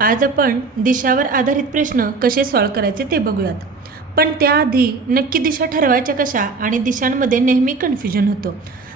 आज आपण दिशावर आधारित प्रश्न कसे सॉल्व करायचे ते बघूयात. पण त्याआधी नक्की दिशा ठरवायच्या कशा आणि दिशांमध्ये नेहमी कन्फ्युजन होतो.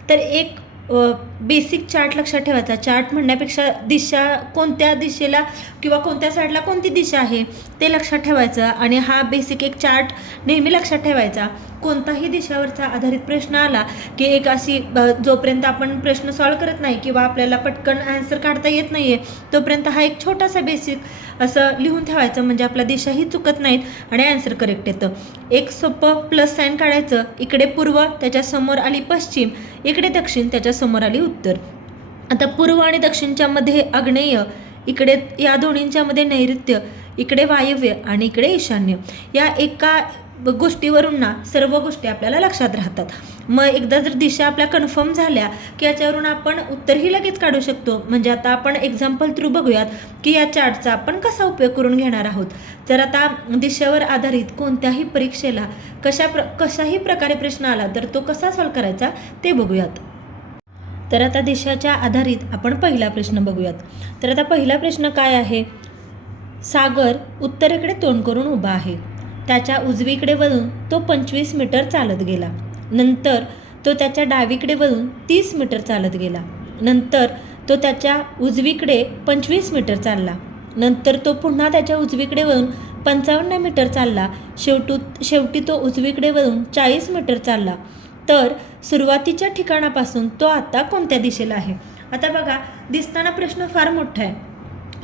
तर एक बेसिक चार्ट लक्षात ठेवायचा. चार्ट म्हणण्यापेक्षा दिशा कोणत्या दिशेला किंवा कोणत्या साईडला कोणती दिशा आहे ते लक्षात ठेवायचं. आणि हा बेसिक एक चार्ट नेहमी लक्षात ठेवायचा. कोणताही दिशावरचा आधारित प्रश्न आला की एक अशी ब- जोपर्यंत आपण प्रश्न सॉल्व करत नाही किंवा आपल्याला पटकन आन्सर काढता येत नाही आहे तोपर्यंत हा एक छोटासा बेसिक असं लिहून ठेवायचं म्हणजे आपल्या दिशाही चुकत नाहीत आणि आन्सर करेक्ट येतं. एक सोपं प्लस साईन काढायचं इकडे पूर्व त्याच्यासमोर आली पश्चिम इकडे दक्षिण त्याच्यासमोर आली उत्तर. आता पूर्व आणि दक्षिणच्या मध्ये आग्नेय इकडे या दोन्हींच्यामध्ये नैऋत्य इकडे वायव्य आणि इकडे ईशान्य. या एका गोष्टीवरून ना सर्व गोष्टी आपल्याला लक्षात राहतात. मग एकदा जर दिशा आपल्या कन्फर्म झाल्या की याच्यावरून आपण उत्तरही लगेच काढू शकतो. म्हणजे आता आपण एक्झाम्पल थ्रू बघूयात की या चार्टचा आपण कसा उपयोग करून घेणार आहोत. तर आता दिशेवर आधारित कोणत्याही परीक्षेला कशा प्र कशाही प्रकारे प्रश्न आला तर तो कसा सॉल्व करायचा ते बघूयात. तर आता दिशाच्या आधारित आपण पहिला प्रश्न बघूयात. तर आता पहिला प्रश्न काय आहे? सागर उत्तरेकडे तोंड करून उभा आहे. त्याच्या उजवीकडे वळून तो पंचवीस मीटर चालत गेला. नंतर तो त्याच्या डावीकडे वळून तीस मीटर चालत गेला. नंतर तो त्याच्या उजवीकडे पंचवीस मीटर चालला. नंतर तो पुन्हा त्याच्या उजवीकडे वळून पंचावन्न मीटर चालला. शेवटू शेवटी तो उजवीकडे वळून चाळीस मीटर चालला. तर सुरुवातीच्या ठिकाणापासून तो आता कोणत्या दिशेला आहे? आता बघा दिसताना प्रश्न फार मोठा आहे.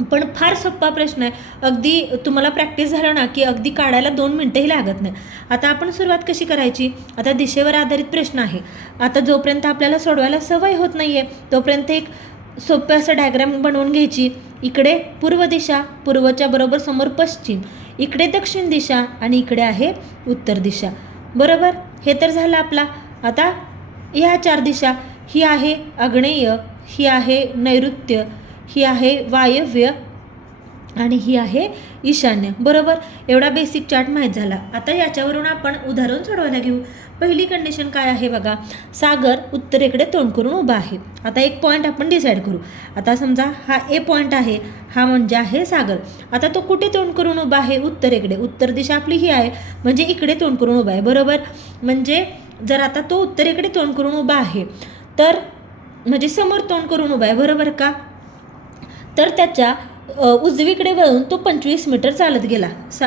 पण फार सोपा प्रश्न आहे. अगदी तुम्हाला प्रॅक्टिस झालं ना की अगदी काढायला दोन मिनटंही लागत नाही. आता आपण सुरुवात कशी करायची? आता दिशेवर आधारित प्रश्न आहे. आता जोपर्यंत आपल्याला सोडवायला सवय होत नाही आहे तोपर्यंत एक सोपं असं डायग्राम बनवून घ्यायची. इकडे पूर्व दिशा पूर्वच्या बरोबर समोर पश्चिम. इकडे दक्षिण दिशा आणि इकडे आहे उत्तर दिशा. बरोबर? हे तर झालं आपला. आता ह्या चार दिशा. ही आहे आग्नेय ही आहे नैऋत्य ही आहे वायव्य आणि ही आहे ईशान्य. बरोबर? एवढा बेसिक चार्ट माहीत झाला. आता याच्यावरून आपण उदाहरण सोडवायला घेऊ. पहिली कंडिशन काय आहे बघा? सागर उत्तरेकडे तोंड करून उभा आहे. आता एक पॉईंट आपण डिसाईड करू. आता समजा हा ए पॉईंट आहे. हा म्हणजे आहे सागर. आता तो कुठे तोंड करून उभा आहे? उत्तरेकडे. उत्तर दिशा आपली ही आहे. म्हणजे इकडे तोंड करून उभा आहे. बरोबर? म्हणजे जर आता तो उत्तरेकडे तोंड करून उभा आहे तर म्हणजे समोर तोंड करून उभा आहे. बरोबर का? तर त्याच्या उजवीकडे वळून तो पंचवीस मीटर चालत गेला. सा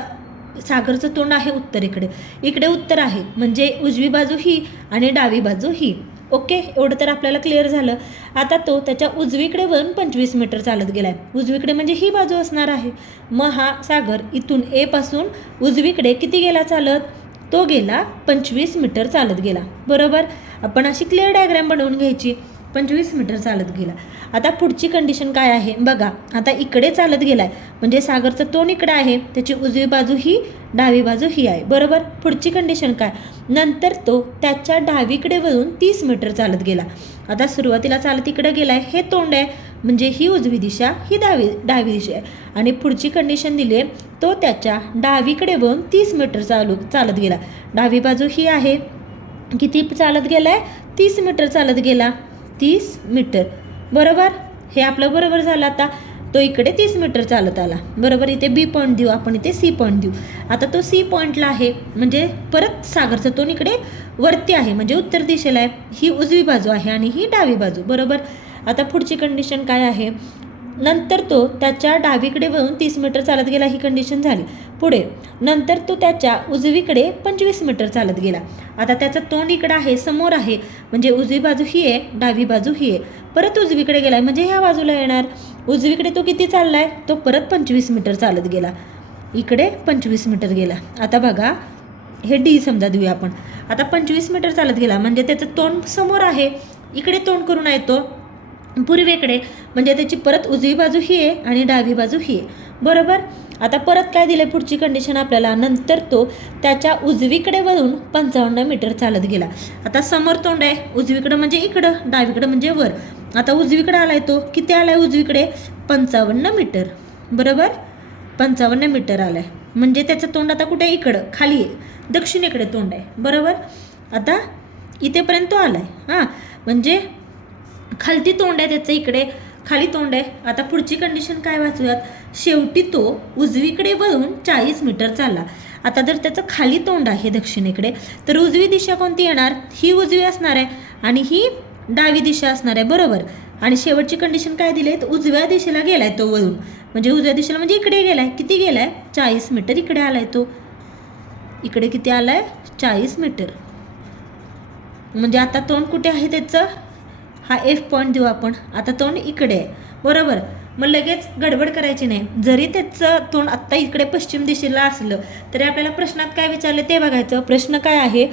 सागरचं तोंड आहे उत्तरेकडे. इकडे उत्तर आहे म्हणजे उजवी बाजू ही आणि डावी बाजू ही. ओके? एवढं तर आपल्याला क्लिअर झालं. आता तो त्याच्या उजवीकडे वळून पंचवीस मीटर चालत गेलाय. उजवीकडे म्हणजे ही बाजू असणार आहे. मग हा सागर इथून ए पासून उजवीकडे किती गेला चालत? तो गेला पंचवीस मीटर चालत गेला. बरोबर? आपण अशी क्लिअर डायग्रॅम बनवून घ्यायची. पंचवीस मीटर चालत गेला. आता पुढची कंडिशन काय आहे? बघा आता इकडे चालत गेलाय. म्हणजे सागरचं तोंड इकडे आहे. त्याची उजवी बाजू ही डावी बाजू ही आहे. बरोबर? पुढची कंडिशन काय? नंतर तो त्याच्या डावीकडे वळून तीस मीटर चालत गेला. आता सुरुवातीला चालत इकडे गेलाय. हे तोंड आहे. म्हणजे ही उजवी दिशा ही डावी डावी दिशा आहे. आणि पुढची कंडिशन दिली आहे तो त्याच्या डावीकडे वळून तीस मीटर चालू चालत गेला. डावी बाजू ही आहे. किती चालत गेलाय? तीस मीटर चालत गेला. तीस मीटर. बरोबर? हे आपलं बरोबर झालं आता. तो इकडे तीस मीटर चालत आला. बरोबर? इथे बी पॉईंट देऊ. आपण इथे सी पॉईंट देऊ. आता तो सी पॉईंटला आहे. म्हणजे परत सागरचं तो इकडे वरती आहे. म्हणजे उत्तर दिशेला आहे. ही उजवी बाजू आहे आणि ही डावी बाजू. बरोबर? आता पुढची कंडिशन काय आहे? नंतर तो त्याच्या डावीकडे वळून तीस मीटर चालत गेला. ही कंडिशन झाली. पुढे नंतर तो त्याच्या उजवीकडे पंचवीस मीटर चालत गेला. आता त्याचं तोंड इकडं आहे समोर आहे. म्हणजे उजवी बाजू ही आहे डावी बाजू ही आहे. परत उजवीकडे गेला आहे म्हणजे ह्या बाजूला येणार. उजवीकडे तो किती चाललाय? तो परत पंचवीस मीटर चालत गेला. इकडे पंचवीस मीटर गेला. आता बघा हे डी समजा देऊया आपण. आता पंचवीस मीटर चालत गेला. म्हणजे त्याचं तोंड समोर आहे. इकडे तोंड करून येतो पूर्वेकडे म्हणजे त्याची परत उजवी बाजू ही आहे आणि डावी बाजू ही आहे. बरोबर? आता परत काय दिलं पुढची कंडिशन आपल्याला? नंतर तो त्याच्या उजवीकडे वरून पंचावन्न मीटर चालत गेला. आता समोर तोंड आहे. उजवीकडं म्हणजे इकडं डावीकडं म्हणजे वर. आता उजवीकडे आलाय तो. किती आलाय उजवीकडे? पंचावन्न मीटर बरोबर? पंचावन्न मीटर आलाय. म्हणजे त्याचं तोंड आता कुठे? इकडं. खाली आहे. दक्षिणेकडे तोंड आहे. बरोबर? आता इथेपर्यंत तो आलाय. हां. म्हणजे खालती तोंड आहे त्याचं इकडे. खाली तोंड आहे. आता पुढची कंडिशन काय वाचूयात? शेवटी तो उजवीकडे वळून चाळीस मीटर चालला. आता जर त्याचं खाली तोंड आहे दक्षिणेकडे तर उजवी दिशा कोणती येणार? ही उजवी असणार आहे आणि ही डावी दिशा असणार आहे. बरोबर? आणि शेवटची कंडिशन काय दिली आहे उजव्या दिशेला गेलाय तो वळून. म्हणजे उजव्या दिशेला म्हणजे इकडे गेलाय. किती गेलाय? चाळीस मीटर इकडे आलाय तो. इकडे किती आलाय? चाळीस मीटर म्हणजे आता तोंड कुठे आहे त्याचं? हा एफ पॉईंट देऊ आपण. आता तोंड इकडे आहे. बरोबर? मग लगेच गडबड करायची नाही. जरी त्याचं तोंड आत्ता इकडे पश्चिम दिशेला असलं तरी आपल्याला प्रश्नात काय विचारले ते बघायचं. प्रश्न काय आहे?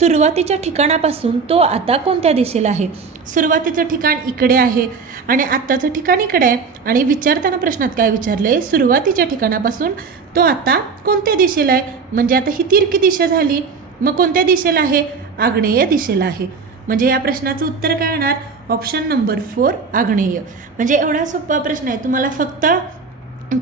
सुरुवातीच्या ठिकाणापासून तो आता कोणत्या दिशेला आहे? सुरुवातीचं ठिकाण इकडे आहे आणि आत्ताचं ठिकाण इकडे आहे. आणि विचारताना प्रश्नात काय विचारले सुरुवातीच्या ठिकाणापासून तो आता कोणत्या दिशेला आहे? म्हणजे आता ही तिरकी दिशा झाली? मग कोणत्या दिशेला आहे? आग्नेय दिशेला आहे. म्हणजे या प्रश्नाचं उत्तर काय येणार ऑप्शन नंबर फोर आग्नेय. म्हणजे एवढा सोपा प्रश्न आहे. तुम्हाला फक्त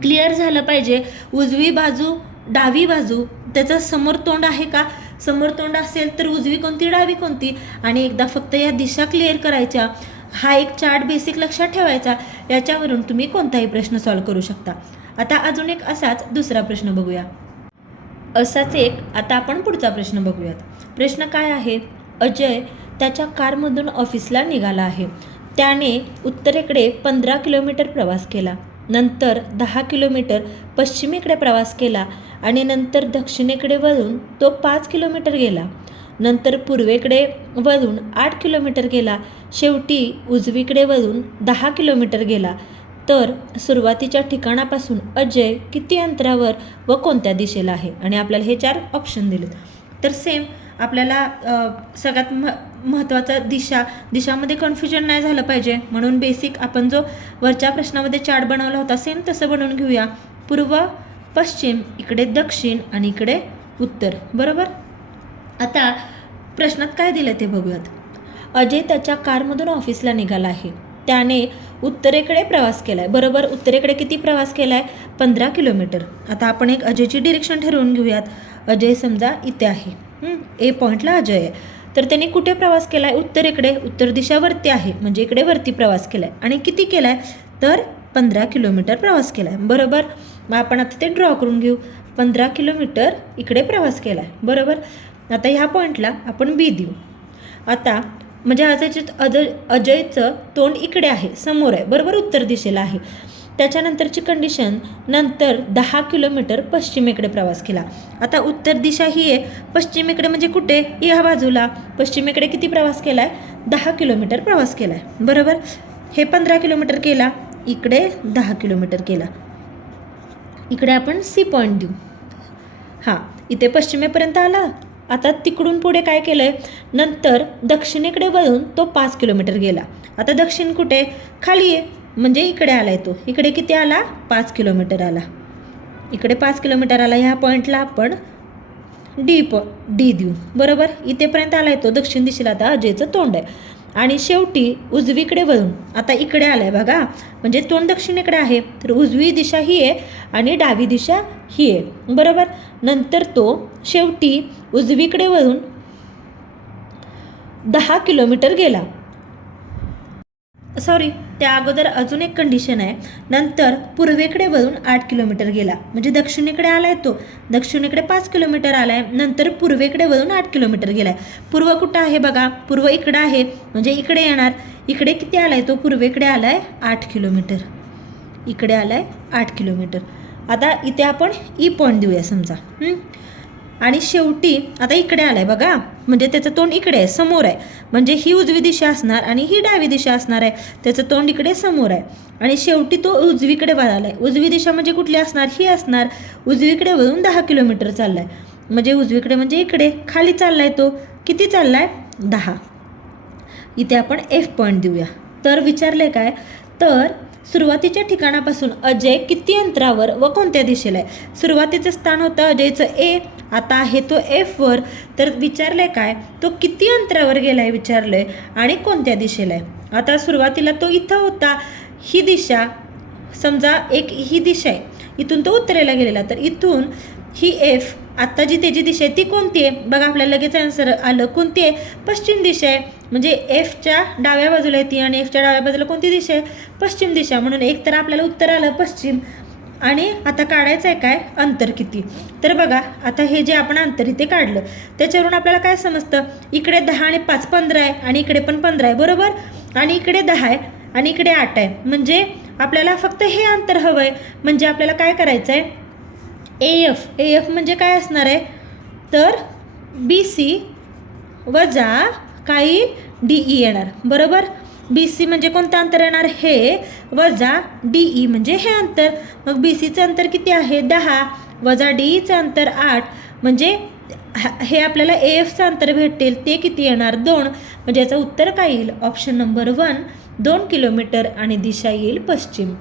क्लिअर झालं पाहिजे. उजवी बाजू डावी बाजू त्याचं समोर तोंड आहे का? समोर तोंड असेल तर उजवी कोणती डावी कोणती? आणि एकदा फक्त या दिशा क्लिअर करायच्या. हा एक चार्ट बेसिक लक्षात ठेवायचा. याच्यावरून तुम्ही कोणताही प्रश्न सॉल्व करू शकता. आता अजून एक असाच दुसरा प्रश्न बघूया. असाच एक आता आपण पुढचा प्रश्न बघूयात. प्रश्न काय आहे? अजय त्याच्या कारमधून ऑफिसला निघाला आहे. त्याने उत्तरेकडे पंधरा किलोमीटर प्रवास केला. नंतर दहा किलोमीटर पश्चिमेकडे प्रवास केला आणि नंतर दक्षिणेकडे वळून तो पाच किलोमीटर गेला. नंतर पूर्वेकडे वळून आठ किलोमीटर गेला. शेवटी उजवीकडे वळून दहा किलोमीटर गेला. तर सुरुवातीच्या ठिकाणापासून अजय किती अंतरावर व कोणत्या दिशेला आहे? आणि आपल्याला हे चार ऑप्शन दिलेत. तर सेम आपल्याला सगळ्यात म महत्त्वाचा दिशा दिशामध्ये कन्फ्युजन नाही झालं पाहिजे. म्हणून बेसिक आपण जो वरच्या प्रश्नामध्ये चार्ट बनवला होता सेम तसं बनवून घेऊया. पूर्व पश्चिम इकडे दक्षिण आणि इकडे उत्तर. बरोबर? आता प्रश्नात काय दिलं ते बघूयात. अजय त्याच्या कारमधून ऑफिसला निघाला आहे. त्याने उत्तरेकडे प्रवास केला आहे बरोबर? उत्तरेकडे किती प्रवास केला आहे पंधरा किलोमीटर. आता आपण एक अजयची डिरेक्शन ठरवून घेऊयात. अजय समजा इथे आहे. ए पॉईंटला अजय आहे. तर त्याने कुठे प्रवास केला आहे उत्तरेकडे. उत्तर दिशावरती आहे. म्हणजे इकडे वरती प्रवास केला आहे आणि किती केला आहे तर पंधरा किलोमीटर प्रवास केला आहे बरोबर? मग आपण आता ते ड्रॉ करून घेऊ. पंधरा किलोमीटर इकडे प्रवास केला आहे बरोबर? आता ह्या पॉईंटला आपण बी देऊ. आता म्हणजे अजयचे अजय अजयचं तोंड इकडे आहे. समोर आहे. बरोबर? उत्तर दिशेला आहे. त्याच्यानंतरची कंडिशन नंतर दहा किलोमीटर पश्चिमेकडे प्रवास केला. आता उत्तर दिशा ही आहे. पश्चिमेकडे म्हणजे कुठे? या बाजूला. पश्चिमेकडे किती प्रवास केला आहे दहा किलोमीटर प्रवास केला आहे बरोबर? हे पंधरा किलोमीटर केला. इकडे दहा किलोमीटर केला. इकडे आपण सी पॉईंट देऊ. हां इथे पश्चिमेपर्यंत आला. आता तिकडून पुढे काय केलं आहे नंतर दक्षिणेकडे वळून तो पाच किलोमीटर गेला. आता दक्षिण कुठे? खाली आहे. म्हणजे इकडे आला आहे तो. इकडे किती आला? पाच किलोमीटर आला. इकडे पाच किलोमीटर आला. ह्या पॉईंटला आपण डी प डी देऊ. बरोबर? इथेपर्यंत आला आहे तो. दक्षिण दिशेला आता अजयचं तोंड आहे. आणि शेवटी उजवीकडे वळून आता इकडे आला आहे बघा. म्हणजे तोंड दक्षिणेकडे आहे. तर उजवी दिशा ही आहे आणि डावी दिशा ही आहे. बरोबर? नंतर तो शेवटी उजवीकडे वळून दहा किलोमीटर गेला. सॉरी त्या अगोदर अजून एक कंडिशन आहे. नंतर पूर्वेकडे वळून आठ किलोमीटर गेला. म्हणजे दक्षिणेकडे आला आहे तो. दक्षिणेकडे पाच किलोमीटर आला आहे नंतर पूर्वेकडे वळून आठ किलोमीटर गेला आहे पूर्व कुठं आहे बघा? पूर्व इकडं आहे. म्हणजे इकडे येणार. इकडे किती आला आहे तो? पूर्वेकडे आला आहे आठ किलोमीटर. इकडे आला आहे आठ किलोमीटर. आता इथे आपण e ई पॉईंट देऊया समजा. आणि शेवटी आता इकडे आला आहे बघा. म्हणजे त्याचं तोंड इकडे आहे समोर आहे. म्हणजे ही उजवी दिशा असणार आणि ही डावी दिशा असणार आहे. त्याचं तोंड इकडे समोर आहे. आणि शेवटी तो उजवीकडे वळाला आहे उजवी दिशा म्हणजे कुठली असणार? ही असणार. उजवीकडे वळून दहा किलोमीटर चाललाय. म्हणजे उजवीकडे म्हणजे इकडे. खाली चाललाय तो. किती चाललाय? दहा. इथे आपण एफ पॉईंट देऊया. तर विचारले काय? तर सुरुवातीच्या ठिकाणापासून अजय किती अंतरावर व कोणत्या दिशेला आहे? सुरुवातीचं स्थान होतं अजयचं ए आता आहे तो एफवर तर विचारलंय काय? तो किती अंतरावर गेलाय विचारलंय? आणि कोणत्या दिशेला आहे? आता सुरुवातीला तो इथं होता. ही दिशा समजा एक ही दिशा आहे. इथून तो उत्तरेला गेलेला. तर इथून ही एफ आत्ता जी त्याची दिशा आहे ती कोणती आहे? बघा आपल्याला लगेच आन्सर आलं. कोणती आहे? पश्चिम दिशा आहे. म्हणजे एफच्या डाव्या बाजूला येते आणि एफच्या डाव्या बाजूला कोणती दिशा आहे? पश्चिम दिशा. म्हणून एक तर आपल्याला उत्तर आलं पश्चिम. आणि आता काढायचं आहे काय? अंतर किती? तर बघा आता हे जे आपण अंतर इथे काढलं त्याच्यावरून आपल्याला काय समजतं? इकडे दहा आणि पाच पंधरा आहे आणि इकडे पण पंधरा आहे बरोबर? आणि इकडे दहा आहे आणि इकडे आठ आहे. म्हणजे आपल्याला फक्त हे अंतर हवं आहे म्हणजे आपल्याला काय करायचं आहे ए एफ ए एफ म्हणजे काय असणार आहे? तर बी सी वजा काही डी ई येणार. बरोबर? बी सी म्हणजे कोणतं अंतर येणार? हे वजा डी ई म्हणजे हे अंतर. मग बी सीचं अंतर किती आहे? दहा. वजा डी ईचं अंतर आठ. म्हणजे हे आपल्याला ए एफचं अंतर भेटेल ते किती येणार? दोन. म्हणजे याचं उत्तर काय येईल? ऑप्शन नंबर वन दोन किलोमीटर आणि दिशा येईल पश्चिम.